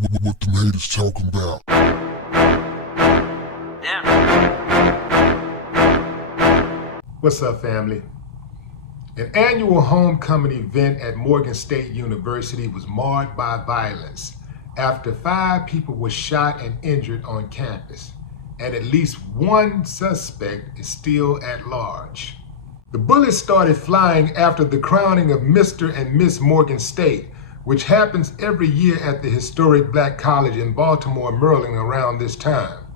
What the haters talking about? What's up, family? An annual homecoming event at Morgan State University was marred by violence after 5 people were shot and injured on campus, and at least one suspect is still at large. The bullets started flying after the crowning of Mr. and Miss Morgan State, which happens every year at the historic Black College in Baltimore, Maryland around this time.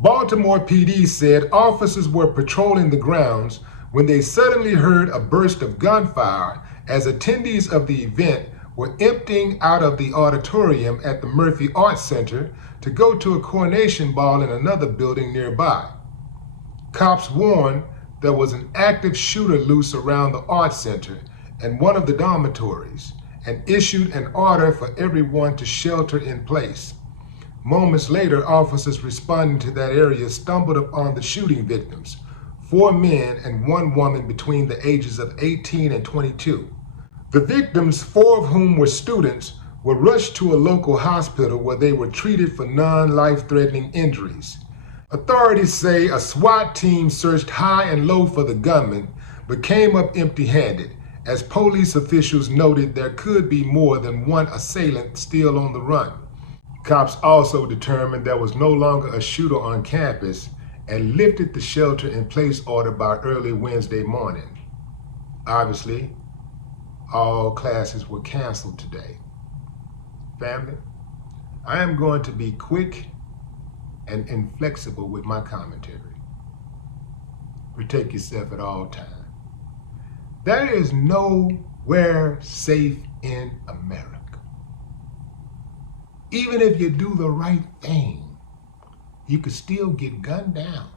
Baltimore PD said officers were patrolling the grounds when they suddenly heard a burst of gunfire as attendees of the event were emptying out of the auditorium at the Murphy Arts Center to go to a coronation ball in another building nearby. Cops warned there was an active shooter loose around the Arts Center and one of the dormitories, and issued an order for everyone to shelter in place. Moments later, officers responding to that area stumbled upon the shooting victims, 4 men and 1 woman between the ages of 18 and 22. The victims, 4 of whom were students, were rushed to a local hospital where they were treated for non-life-threatening injuries. Authorities say a SWAT team searched high and low for the gunman, but came up empty-handed, as police officials noted there could be more than one assailant still on the run. Cops also determined there was no longer a shooter on campus and lifted the shelter-in-place order by early Wednesday morning. Obviously, all classes were canceled today. Family, I am going to be quick and inflexible with my commentary. Protect yourself at all times. There is nowhere safe in America. Even if you do the right thing, you could still get gunned down.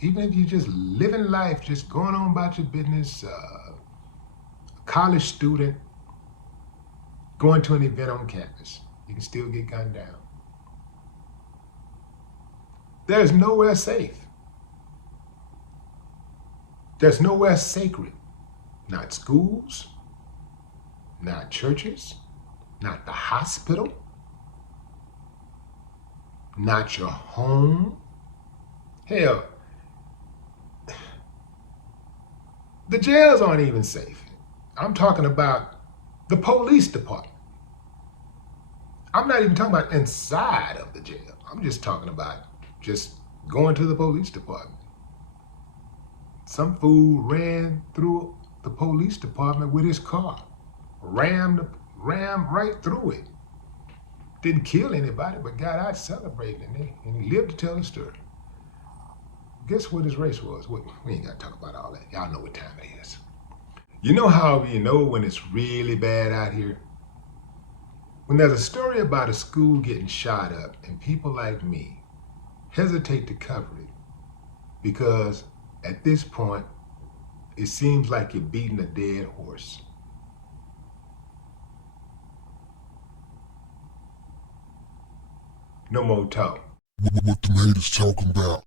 Even if you're just living life, just going on about your business, a college student going to an event on campus, you can still get gunned down. There's nowhere safe. There's nowhere sacred. Not schools, not churches, not the hospital, not your home. Hell, the jails aren't even safe. I'm talking about the police department. I'm not even talking about inside of the jail. I'm just talking about just going to the police department. Some fool ran through the police department with his car, rammed right through it. Didn't kill anybody, but got out celebrating, and he lived to tell the story. Guess what his race was? We ain't got to talk about all that. Y'all know what time it is. You know how you know when it's really bad out here? When there's a story about a school getting shot up and people like me hesitate to cover it because at this point, it seems like you're beating a dead horse. No more talk. What the haters talking about?